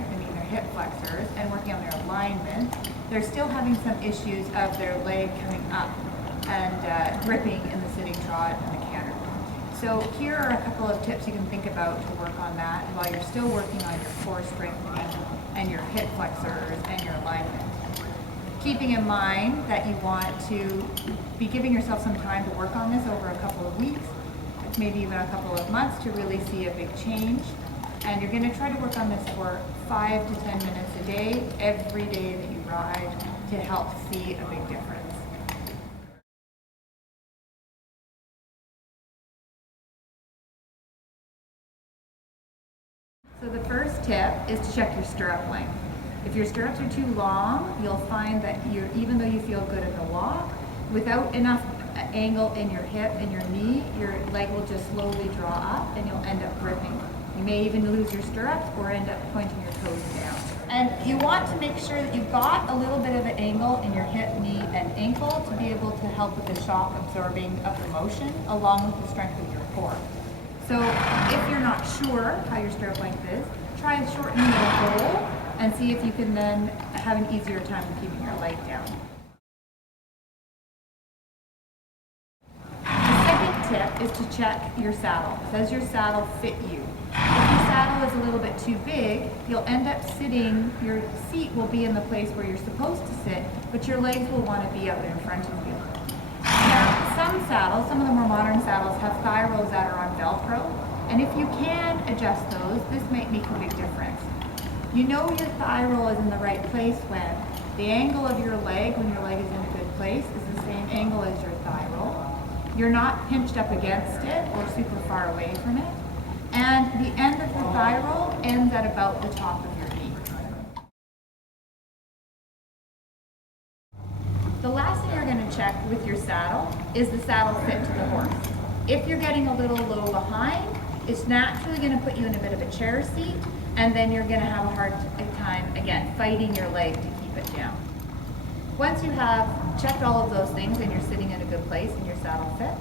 strengthening their hip flexors and working on their alignment, they're still having some issues of their leg coming up and gripping in the sitting trot and the canter. So here are a couple of tips you can think about to work on that while you're still working on your core strengthening and your hip flexors and your alignment. Keeping in mind that you want to be giving yourself some time to work on this over a couple of weeks, maybe even a couple of months to really see a big change. And you're going to try to work on this for 5 to 10 minutes a day, every day that you ride, to help see a big difference. So the first tip is to check your stirrup length. If your stirrups are too long, you'll find that even though you feel good in the walk, without enough angle in your hip and your knee, your leg will just slowly draw up and you'll end up gripping. You may even lose your stirrups or end up pointing your toes down. And you want to make sure that you've got a little bit of an angle in your hip, knee, and ankle to be able to help with the shock absorbing of the motion along with the strength of your core. So if you're not sure how your stirrup length is, try shortening the hole and see if you can then have an easier time keeping your leg down. The second tip is to check your saddle. Does your saddle fit you? If your saddle is a little bit too big, you'll end up sitting, your seat will be in the place where you're supposed to sit, but your legs will want to be out in front of you. Now, some saddles, some of the more modern saddles, have thigh rolls that are on Velcro, and if you can adjust those, this might make a big difference. You know your thigh roll is in the right place when the angle of your leg, when your leg is in a good place, is the same angle as your thigh roll. You're not pinched up against it or super far away from it. And the end of the thigh roll ends at about the top of your knee. The last thing you're going to check with your saddle is the saddle fit to the horse. If you're getting a little low behind, it's naturally going to put you in a bit of a chair seat, and then you're going to have a hard time, again, fighting your leg to keep it down. Once you have checked all of those things and you're sitting in a good place and your saddle fits,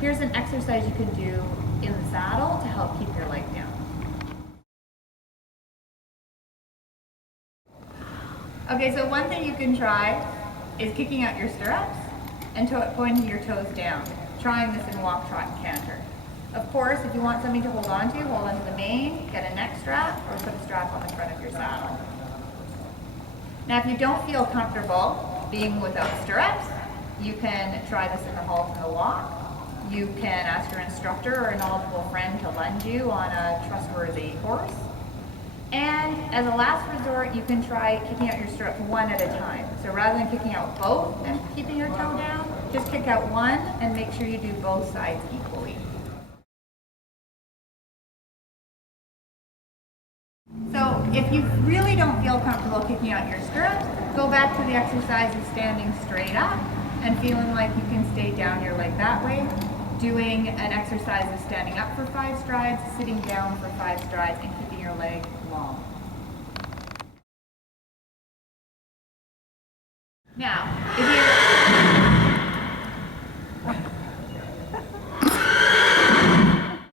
here's an exercise you can do in the saddle to help keep your leg down. Okay, so one thing you can try is kicking out your stirrups and pointing your toes down. Trying this in walk, trot, and canter. Of course, if you want something to hold on to the mane, get a neck strap, or put a strap on the front of your saddle. Now, if you don't feel comfortable being without stirrups, you can try this in the halt and the walk. You can ask your instructor or a knowledgeable friend to lend you on a trustworthy horse. And as a last resort, you can try kicking out your stirrups one at a time. So rather than kicking out both and keeping your toe down, just kick out one and make sure you do both sides equally. So if you really don't feel comfortable kicking out your stirrups, go back to the exercise of standing straight up and feeling like you can stay down your leg that way. Doing an exercise of standing up for 5 strides, sitting down for 5 strides, and keeping your leg long.